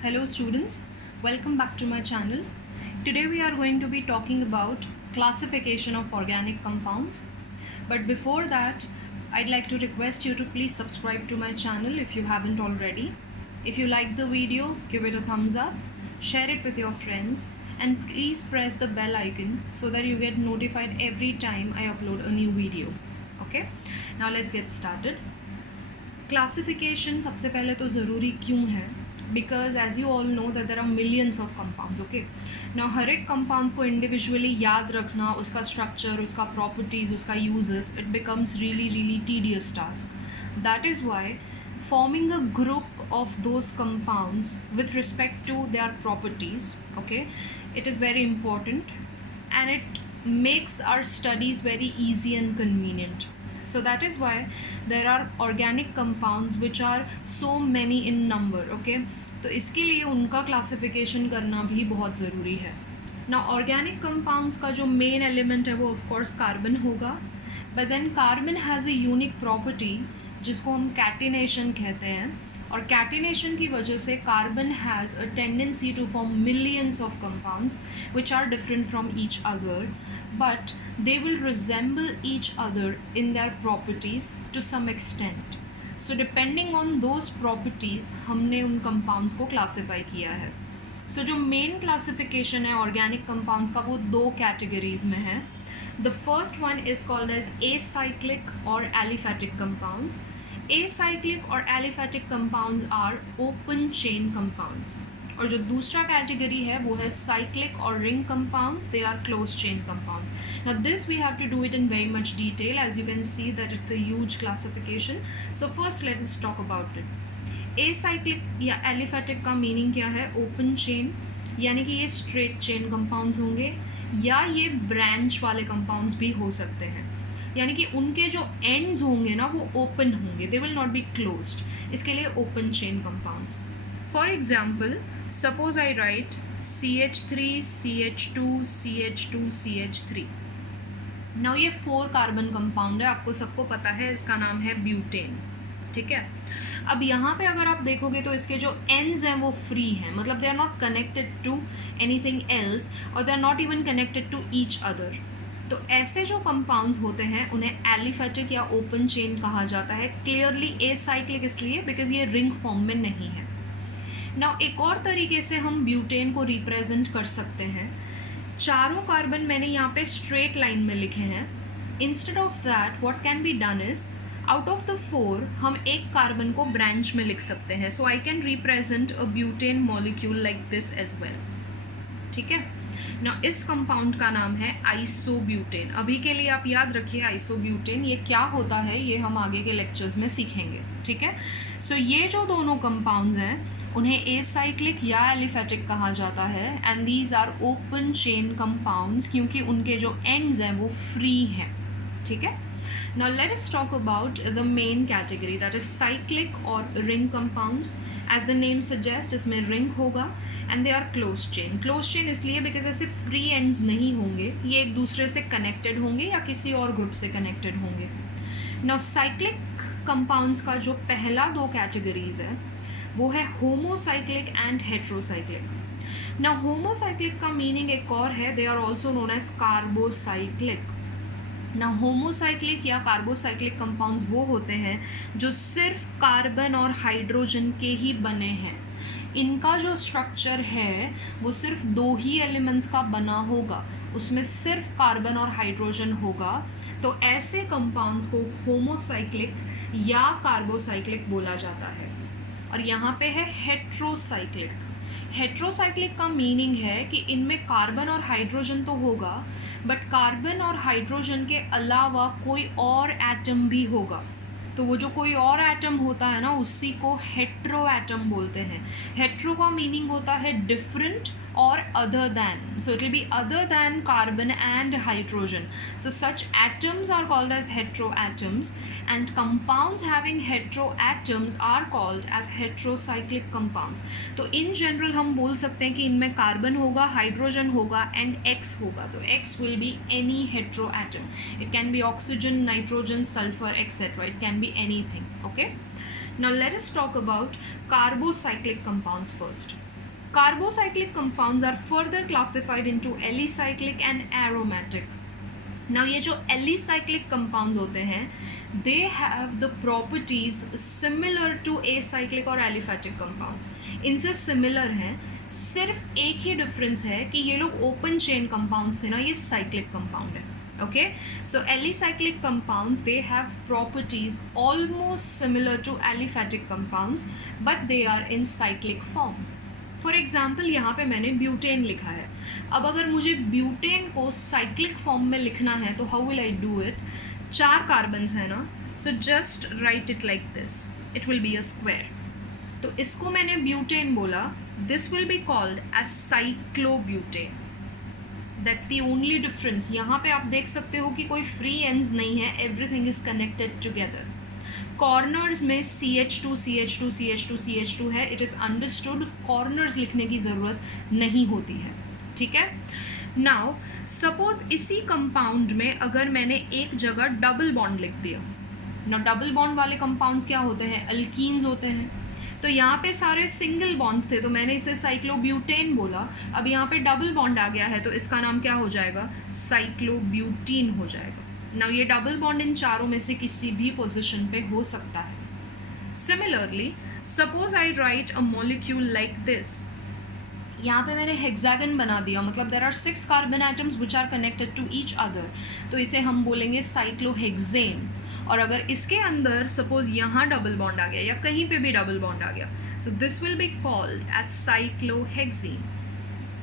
Hello students, welcome back to my channel. Today we are going to be talking about classification of organic compounds. But before that, I'd like to request you to please subscribe to my channel if you haven't already. If you like the video, give it a thumbs up, share it with your friends, and please press the bell icon so that you get notified every time I upload a new video. Okay, now let's get started. Classification सबसे पहले तो ज़रूरी क्यों है? Because as you all know that there are millions of compounds. Okay, now हर एक compounds को individually याद रखना, उसका structure, उसका properties, उसका uses, it becomes really tedious task. That is why forming a group of those compounds with respect to their properties, okay, it is very important and it makes our studies very easy and convenient. So that is why there are organic compounds which are so many in number. Okay, तो इसके लिए उनका classification करना भी बहुत ज़रूरी है. ना ऑर्गेनिक कंपाउंड्स का जो मेन एलिमेंट है वो ऑफ कोर्स कार्बन होगा, but then carbon has a unique property जिसको हम कैटिनेशन कहते हैं. और कैटिनेशन की वजह से carbon has a tendency to form millions of compounds which are different from each other, but they will resemble each other in their properties to some extent. So depending on those properties हमने उन compounds को classify किया है. So जो main classification है organic compounds का वो दो categories में है. The first one is called as acyclic or aliphatic compounds. Acyclic or aliphatic compounds are open chain compounds. और जो दूसरा कैटेगरी है वो है साइक्लिक और ring compounds. They are close chain compounds. Now this we have to do it in very much detail. As you can see that it's a huge classification. So first let us talk about it. Acyclic या aliphatic का meaning क्या है? Open chain, यानी कि ये straight chain compounds होंगे या ये ब्रांच वाले कंपाउंड्स भी हो सकते हैं, यानी कि उनके जो एंड्स होंगे ना वो ओपन होंगे, they will not be closed. इसके लिए open chain compounds. For example, suppose I write CH3, CH2, CH2, CH3. Now ये 4 कार्बन कंपाउंड है, आपको सबको पता है, इसका नाम है ब्यूटेन. ठीक है, अब यहाँ पे अगर आप देखोगे तो इसके जो एंड्स हैं वो फ्री हैं, मतलब they are not connected to anything else और they are not even connected to each other. तो ऐसे जो कंपाउंड्स होते हैं उन्हें एलिफेटिक या ओपन चेन कहा जाता है. क्लियरली एसाइक्लिक इसलिए बिकॉज ये रिंग फॉर्म में नहीं है. नाउ एक और तरीके से हम ब्यूटेन को रिप्रेजेंट कर सकते हैं. चारों कार्बन मैंने यहाँ पे स्ट्रेट लाइन में लिखे हैं. Instead of that what can be done is, out of the 4 हम एक कार्बन को ब्रांच में लिख सकते हैं. So I can represent a butane molecule like this as well. ठीक है, ना इस कंपाउंड का नाम है आइसोब्यूटेन. अभी के लिए आप याद रखिए आइसोब्यूटेन ये क्या होता है, ये हम आगे के लेक्चर्स में सीखेंगे. ठीक है, सो ये जो दोनों कंपाउंड्स हैं उन्हें एसाइक्लिक या एलिफेटिक कहा जाता है. And these are open chain compounds क्योंकि उनके जो एंड्स हैं वो फ्री हैं. ठीक है, now let us talk about the main category, that is cyclic और ring compounds. As the name suggest इसमें रिंग होगा and they are close chain. Close chain इसलिए बिकॉज ऐसे फ्री एंड्स नहीं होंगे, ये एक दूसरे से कनेक्टेड होंगे या किसी और ग्रुप से कनेक्टेड होंगे. नाउ साइक्लिक कंपाउंड्स का जो पहला 2 कैटेगरीज है वो है होमोसाइक्लिक एंड हेट्रोसाइक्लिक. ना होमोसाइक्लिक का मीनिंग एक और है, they are also known as carbocyclic. ना होमोसाइक्लिक या कार्बोसाइक्लिक कंपाउंड्स वो होते हैं जो सिर्फ कार्बन और हाइड्रोजन के ही बने हैं. इनका जो स्ट्रक्चर है वो सिर्फ 2 ही एलिमेंट्स का बना होगा, उसमें सिर्फ कार्बन और हाइड्रोजन होगा. तो ऐसे कंपाउंड्स को होमोसाइक्लिक या कार्बोसाइक्लिक बोला जाता है. और यहाँ पे है हेट्रोसाइक्लिक. हेट्रोसाइक्लिक का मीनिंग है कि इनमें कार्बन और हाइड्रोजन तो होगा बट कार्बन और हाइड्रोजन के अलावा कोई और एटम भी होगा. तो वो जो कोई और एटम होता है ना उसी को हेट्रो एटम बोलते हैं. हेट्रो का मीनिंग होता है different or other than, so it will be other than carbon and hydrogen. So such atoms are called as heteroatoms and compounds having heteroatoms are called as heterocyclic compounds. तो in general हम बोल सकते हैं कि इनमें carbon होगा, hydrogen होगा and X होगा. तो X will be any heteroatom. It can be oxygen, nitrogen, sulfur, etc. It can be anything. Okay. Now let us talk about carbocyclic compounds first. Carbocyclic compounds are further classified into alicyclic and aromatic. Now ये जो alicyclic compounds होते हैं they have the properties similar to acyclic और aliphatic compounds. इनसे similar हैं, सिर्फ एक ही difference है कि ये लोग ओपन चेन कंपाउंड्स थे ना, ये साइक्लिक कंपाउंड है. Okay, so alicyclic compounds they have properties almost similar to aliphatic compounds but they are in cyclic form. For example यहाँ पे मैंने ब्यूटेन लिखा है. अब अगर मुझे ब्यूटेन को साइक्लिक फॉर्म में लिखना है तो how will I do it? 4 carbons है ना, so just write it like this, it will be a square. तो इसको मैंने ब्यूटेन बोला, this will be called as cyclobutane. That's the only difference. यहाँ पे आप देख सकते हो कि कोई फ्री एंड्स नहीं है, everything is connected together. Corners में CH2 CH2 CH2 CH2 है, इट इज़ अंडरस्टूड. कॉर्नर्स लिखने की ज़रूरत नहीं होती है, ठीक है. नाउ सपोज इसी कंपाउंड में अगर मैंने एक जगह डबल बॉन्ड लिख दिया. ना डबल बॉन्ड वाले कंपाउंड्स क्या होते हैं? अल्कीन्स होते हैं. तो यहाँ पे सारे सिंगल बॉन्ड्स थे तो मैंने इसे साइक्लोब्यूटेन बोला. अब यहाँ पे डबल बॉन्ड आ गया है तो इसका नाम क्या हो जाएगा? साइक्लोब्यूटीन हो जाएगा. नाउ ये डबल बॉन्ड इन चारों में से किसी भी पोजीशन पे हो सकता है. Similarly suppose I write a molecule like this. यहाँ पे मैंने हेक्सागन बना दिया, मतलब there are 6 carbon atoms which are connected to each other, तो इसे हम बोलेंगे साइक्लोहेक्सेन. और अगर इसके अंदर सपोज यहाँ डबल बॉन्ड आ गया या कहीं पे भी डबल बॉन्ड आ गया, so this will be called as cyclohexene.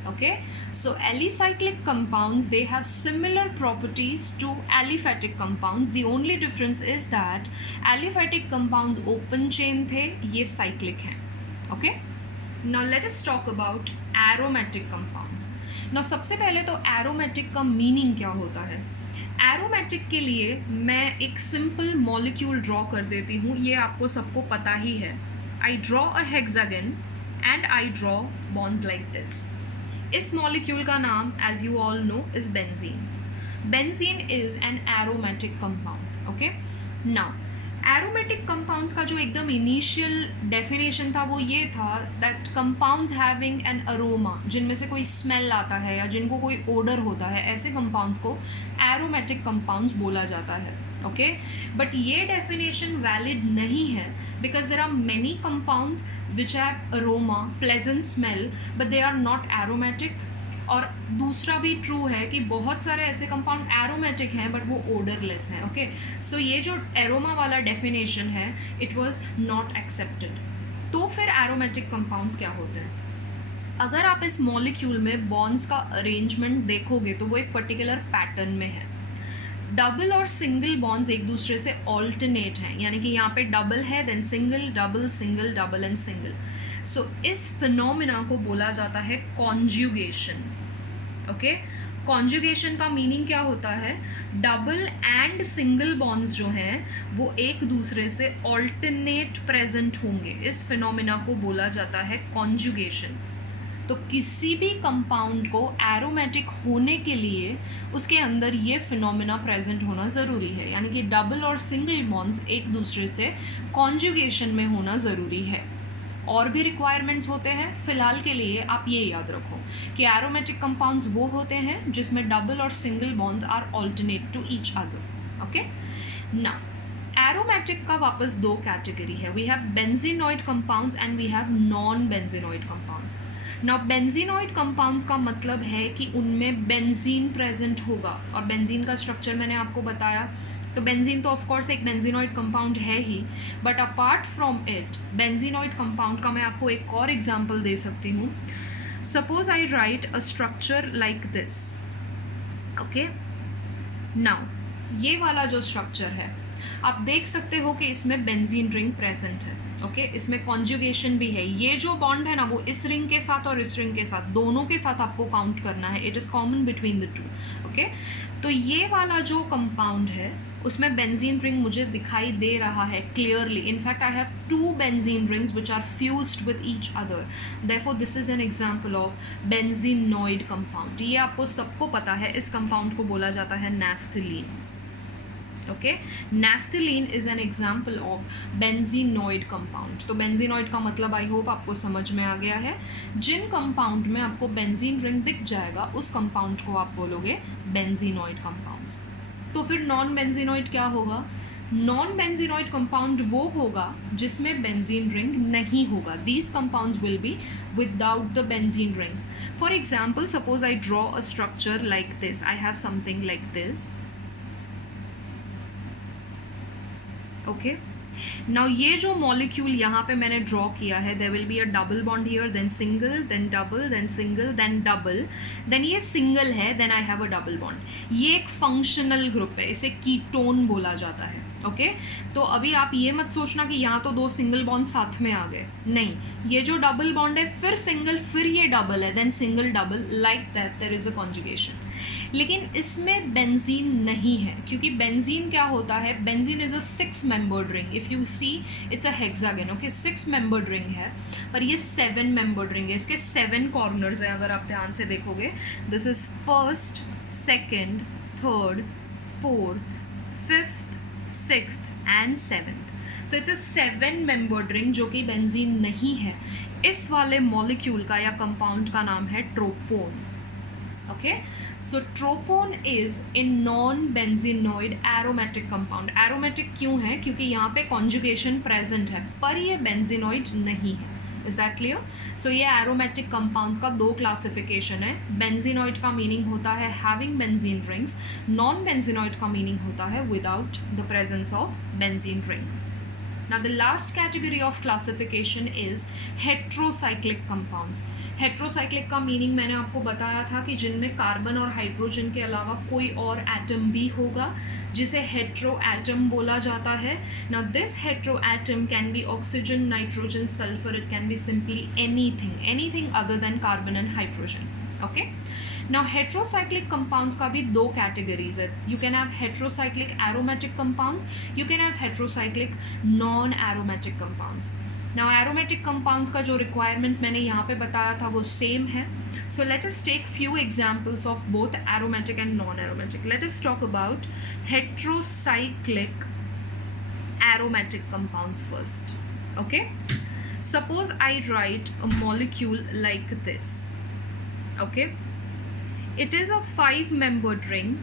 Okay, so alicyclic compounds they have similar properties to aliphatic compounds. The only difference is that aliphatic compounds open chain थे, ये cyclic हैं. Okay, now let us talk about aromatic compounds. Now सबसे पहले तो aromatic का meaning क्या होता है? aromatic के लिए मैं एक simple molecule draw कर देती हूँ, ये आपको सबको पता ही है. I draw a hexagon and I draw bonds like this. इस मॉलिक्यूल का नाम as you all know is benzene. Benzene is an aromatic compound. Okay, now aromatic compounds का जो एकदम इनिशियल डेफिनेशन था वो ये था that compounds having an aroma, जिनमें से कोई स्मेल आता है या जिनको कोई ओडर होता है, ऐसे कंपाउंड्स को एरोमेटिक कंपाउंड्स बोला जाता है. ओके, बट ये डेफिनेशन वैलिड नहीं है because there are many compounds which have aroma, pleasant smell, but they are not aromatic. और दूसरा भी ट्रू है कि बहुत सारे ऐसे कंपाउंड एरोमेटिक हैं बट वो ओडरलेस हैं. ओके, सो ये जो एरोमा वाला डेफिनेशन है इट वाज नॉट एक्सेप्टेड. तो फिर एरोमेटिक कंपाउंड्स क्या होते हैं? अगर आप इस मॉलिक्यूल में बॉन्ड्स का अरेंजमेंट देखोगे तो वो एक पर्टिकुलर पैटर्न में है. डबल और सिंगल बॉन्ड्स एक दूसरे से ऑल्टरनेट हैं, यानी कि यहाँ पे डबल है then single, double, single, double and single. So इस फिनोमिना को बोला जाता है कॉन्जुगेशन. ओके, कॉन्जुगेशन का मीनिंग क्या होता है? डबल एंड सिंगल बॉन्ड्स जो हैं वो एक दूसरे से ऑल्टरनेट प्रेजेंट होंगे. इस फिनोमिना को बोला जाता है कॉन्जुगेशन. तो किसी भी कंपाउंड को एरोमेटिक होने के लिए उसके अंदर ये फिनोमिना प्रेजेंट होना ज़रूरी है, यानी कि डबल और सिंगल बॉन्ड्स एक दूसरे से कॉन्जुगेशन में होना ज़रूरी है. और भी रिक्वायरमेंट्स होते हैं, फ़िलहाल के लिए आप ये याद रखो कि एरोमेटिक कंपाउंड्स वो होते हैं जिसमें डबल और single bonds are alternate to each other. Okay, ना एरोमेटिक का वापस 2 कैटेगरी है. We have benzenoid compounds and we have non benzenoid compounds. Now benzenoid compounds का मतलब है कि उनमें बेंजीन प्रेजेंट होगा, और बेंजीन का स्ट्रक्चर मैंने आपको बताया. तो बेंजीन तो ऑफकोर्स एक बेंजीनॉइड कंपाउंड है ही, but apart from it benzenoid compound का मैं आपको एक और एग्जांपल दे सकती हूँ. Suppose I write a structure like this. Okay, now ये वाला जो स्ट्रक्चर है आप देख सकते हो कि इसमें बेंजीन रिंग प्रेजेंट है. ओके, इसमें कॉन्जुगेशन भी है. ये जो बॉन्ड है ना वो इस रिंग के साथ और इस रिंग के साथ, दोनों के साथ आपको काउंट करना है. It is common between the two. Okay, तो ये वाला जो कंपाउंड है उसमें बेंजीन रिंग मुझे दिखाई दे रहा है clearly. In fact I have 2 benzene rings which are fused with each other. Therefore this is an example of benzenoid compound. ये आपको सबको पता है, इस कंपाउंड को बोला जाता है naphthalene. Okay, naphthalene is an example of benzenoid compound. तो बेंजीनॉइड का मतलब आई होप आपको समझ में आ गया है. जिन कंपाउंड में आपको बेंजीन रिंग दिख जाएगा उस कंपाउंड को आप बोलोगे बेंजीनॉइड कंपाउंड्स. तो फिर नॉन बेंजीनॉइड क्या होगा? नॉन बेंजीनॉइड कंपाउंड वो होगा जिसमें बेंजीन रिंग नहीं होगा. These compounds will be without the benzene rings. For example, suppose I draw a structure like this. I have something like this. Okay, now ये जो molecule यहाँ पे मैंने ड्रॉ किया है, there will be a double bond here, then single, then double, then single, then double, then ये single है, then I have a double bond. ये एक फंक्शनल ग्रुप है, इसे कीटोन बोला जाता है. ओके, तो अभी आप ये मत सोचना कि यहाँ तो दो सिंगल बॉन्ड साथ में आ गए. नहीं, ये जो डबल बॉन्ड है फिर सिंगल, फिर ये डबल है, then single double, like that there is a conjugation. लेकिन इसमें बेंजीन नहीं है, क्योंकि बेंजीन क्या होता है? Benzene is a 6 membered ring. If you see it's a hexagon. Okay, 6 membered ring है, पर ये 7 मेंबर्ड रिंग है. इसके 7 कॉर्नर्स हैं. अगर आप ध्यान से देखोगे, this is first, second, third, fourth, fifth, sixth and seventh. So it's a 7 membered ring जो कि बेंजीन नहीं है. इस वाले मॉलिक्यूल का या कंपाउंड का नाम है tropone. Okay, so tropone is a non benzenoid aromatic compound. Aromatic क्यों है? क्योंकि यहाँ पे कॉन्जुगेशन प्रेजेंट है, पर ये बेंजीनॉइड नहीं है. Is that clear? सो ये एरोमेटिक कंपाउंड्स का 2 क्लासिफिकेशन है. बेंजीनॉइड का मीनिंग होता है having benzene rings. Non benzenoid का मीनिंग होता है without the presence of benzene ring. Now the last category of classification is heterocyclic compounds. Heterocyclic का मीनिंग मैंने आपको बताया था कि जिनमें कार्बन और हाइड्रोजन के अलावा कोई और एटम भी होगा, जिसे हेट्रो एटम बोला जाता है. Now this hetero atom can be oxygen, nitrogen, sulphur. It can be simply anything other than carbon and hydrogen. Okay, now heterocyclic compounds का भी 2 कैटेगरीज है. You can have heterocyclic aromatic compounds, you can have heterocyclic non aromatic compounds. Now aromatic compounds का जो requirement मैंने यहाँ पे बताया था वो सेम है. So let us take few examples of both aromatic and non aromatic. Let us talk about heterocyclic aromatic compounds first. Okay, suppose I write a molecule like this. Okay, it is a 5 membered ring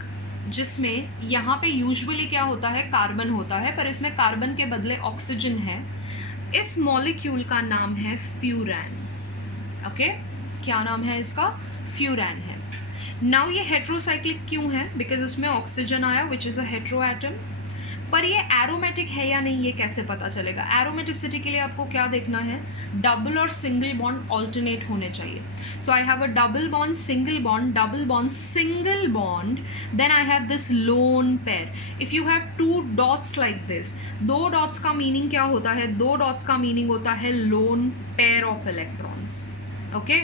जिसमें यहाँ पे usually क्या होता है? Carbon होता है, पर इसमें कार्बन के बदले ऑक्सीजन है. इस मॉलिक्यूल का नाम है फ्यूरैन. ओके, क्या नाम है इसका? फ्यूरैन है. नाउ ये हेट्रोसाइक्लिक क्यों है? बिकॉज उसमें ऑक्सीजन आया which is a hetero atom. पर ये एरोमेटिक है या नहीं, ये कैसे पता चलेगा? एरोमेटिसिटी के लिए आपको क्या देखना है? डबल और सिंगल बॉन्ड ऑल्टरनेट होने चाहिए. So I have a double bond, single bond, double bond, single bond, then I have this lone pair. If you have 2 dots like this, 2 dots का मीनिंग क्या होता है? 2 डॉट्स का meaning होता है lone pair of electrons. Okay,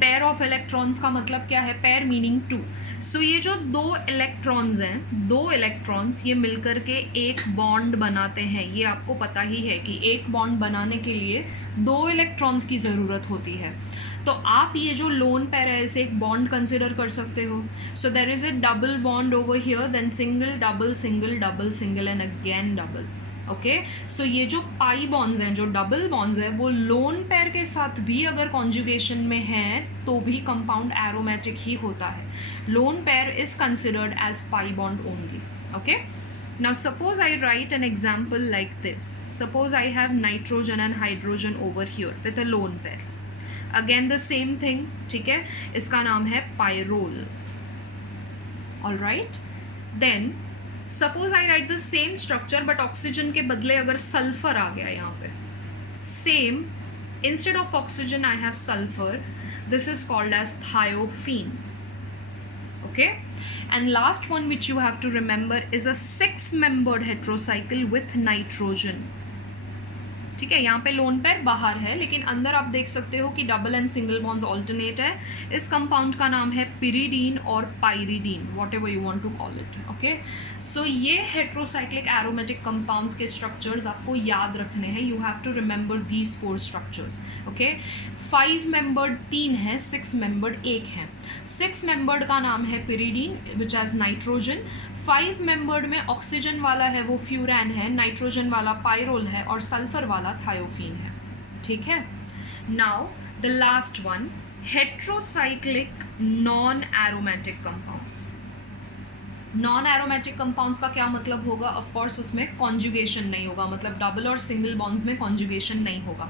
pair of electrons का मतलब क्या है? Pair meaning 2. सो ये जो 2 इलेक्ट्रॉन्स हैं, 2 इलेक्ट्रॉन्स ये मिलकर के एक बॉन्ड बनाते हैं. ये आपको पता ही है कि एक बॉन्ड बनाने के लिए 2 इलेक्ट्रॉन्स की ज़रूरत होती है. तो आप ये जो लोन पेयर है इसे एक बॉन्ड कंसिडर कर सकते हो. So there is a double bond over here, then single, double, single, double, single and again double. Okay, so ये जो पाई बॉन्ड्स हैं, जो डबल बॉन्ड्स हैं, वो लोन पेयर के साथ भी अगर कॉन्जुगेशन में है तो भी कंपाउंड एरोमेटिक ही होता है. Lone pair is considered as pi bond only. Okay, now suppose I write an example like this. Suppose I have nitrogen and hydrogen over here with a lone pair. Again the same thing. ठीक है, इसका नाम है pyrrole. All right, then suppose I write the same structure but oxygen के बदले अगर sulphur आ गया यहाँ पे. Same, instead of oxygen I have sulphur. This is called as thiophene. Okay, and last one which you have to remember is a 6 membered heterocycle with nitrogen. ठीक है, यहाँ पे लोन पेयर बाहर है, लेकिन अंदर आप देख सकते हो कि double and single bonds alternate है। इस कंपाउंड का नाम है पिरिडीन और pyridine, whatever you want to call it. Okay, so ये हेट्रोसाइक्लिक एरोमेटिक कंपाउंड्स के स्ट्रक्चर्स आपको याद रखने हैं। You have to remember these 4 structures. Okay, 5 membered 3 है, 6 मेंबर्ड 1 है। 6 मेंबर्ड का नाम है pyridine which has nitrogen. 5 membered में ऑक्सीजन वाला है वो फ्यूरैन है, नाइट्रोजन वाला पायरोल है और सल्फर वाला थायोफीन है। ठीक है, now the last one, heterocyclic non aromatic compounds. Non aromatic compounds का क्या मतलब होगा? ऑफ कोर्स उसमें कॉन्जुगेशन नहीं होगा, मतलब डबल और सिंगल बॉन्ड्स में कॉन्जुगेशन नहीं होगा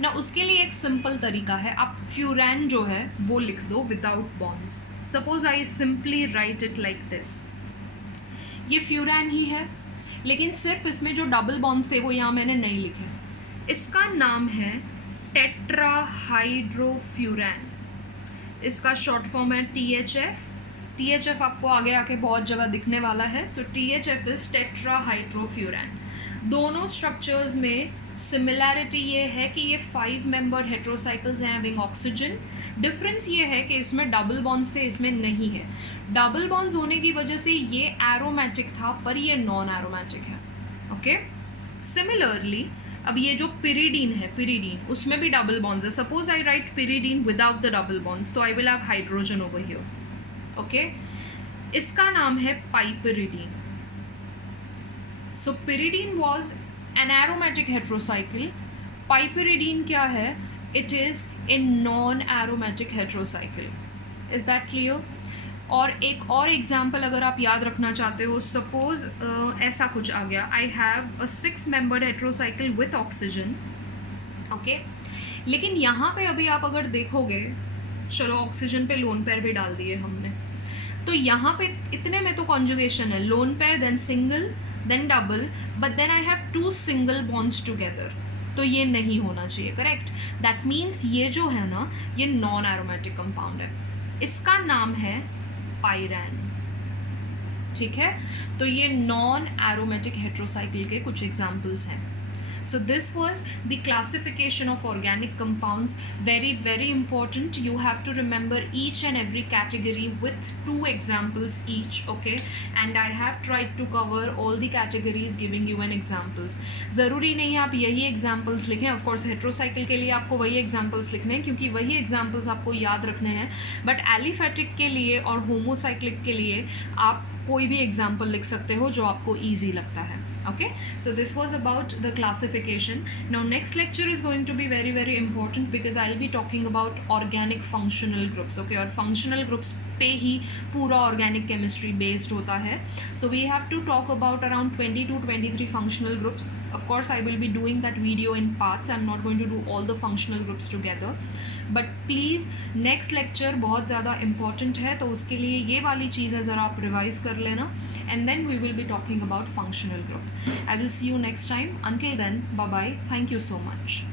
ना। उसके लिए एक सिंपल तरीका है, आप फ्यूरैन जो है वो लिख दो without bonds. Suppose I simply write it like this, ये फ्यूरैन ही है, लेकिन सिर्फ इसमें जो डबल बॉन्ड्स थे वो यहाँ मैंने नहीं लिखे। इसका नाम है टेट्राहाइड्रोफ्यूरैन, इसका शॉर्ट फॉर्म है THF। THF आपको आगे आके बहुत जगह दिखने वाला है। सो THF इज टेट्राहाइड्रोफ्यूरैन। दोनों स्ट्रक्चर्स में सिमिलैरिटी ये है कि ये 5 मेंबर्ड हेट्रोसाइकल्स हैं हैविंग ऑक्सीजन। डिफरेंस ये है कि इसमें डबल बॉन्ड्स थे, इसमें नहीं है। डबल बॉन्ड्स होने की वजह से ये एरोमेटिक था, पर ये नॉन एरोमेटिक है। ओके, सिमिलरली अब ये जो पिरिडीन है, पिरिडीन उसमें भी डबल बॉन्ड्स है। Suppose I write pyridine without the double bonds, तो I will have hydrogen over here. Okay, इसका नाम है piperidine. So pyridine was an aromatic heterocycle. Piperidine क्या है? It is a non aromatic heterocycle. Is that clear? और एक और example अगर आप याद रखना चाहते हो, सपोज ऐसा कुछ आ गया, I have a 6 membered heterocycle with oxygen. Okay, लेकिन यहाँ पे अभी आप अगर देखोगे, चलो ऑक्सीजन पे लोन पेयर भी डाल दिए हमने, तो यहाँ पे इतने में तो कॉन्जुगेशन है, lone pair then single then double, but then I have 2 single bonds together, तो ये नहीं होना चाहिए। करेक्ट, दैट मीन्स ये जो है ना, ये नॉन एरोमेटिक कंपाउंड है। इसका नाम है पाइरैन। ठीक है, तो ये नॉन एरोमेटिक हेट्रोसाइकिल के कुछ एग्जाम्पल्स हैं। So this was the classification of organic compounds. Very, very important. You have to remember each and every category with 2 examples each. Okay, and I have tried to cover all the categories giving you an examples. ज़रूरी नहीं है आप यही examples लिखें. Of course heterocycle के लिए आपको वही examples लिखने हैं, क्योंकि वही examples आपको याद रखने हैं. But aliphatic के लिए और homocyclic के लिए आप कोई भी example लिख सकते हो जो आपको easy लगता है. Okay, so this was about the classification. Now next lecture is going to be very, very important because I'll be talking about organic functional groups. Okay, और functional groups पे ही पूरा organic chemistry based होता है. So we have to talk about around 20 to 23 functional groups. Of course I will be doing that video in parts. I'm not going to do all the functional groups together. But please next lecture बहुत ज़्यादा important है, तो उसके लिए ये वाली चीज़ें ज़रा आप revise कर लेना. And then we will be talking about functional group. I will see you next time. Until then, bye bye. Thank you so much.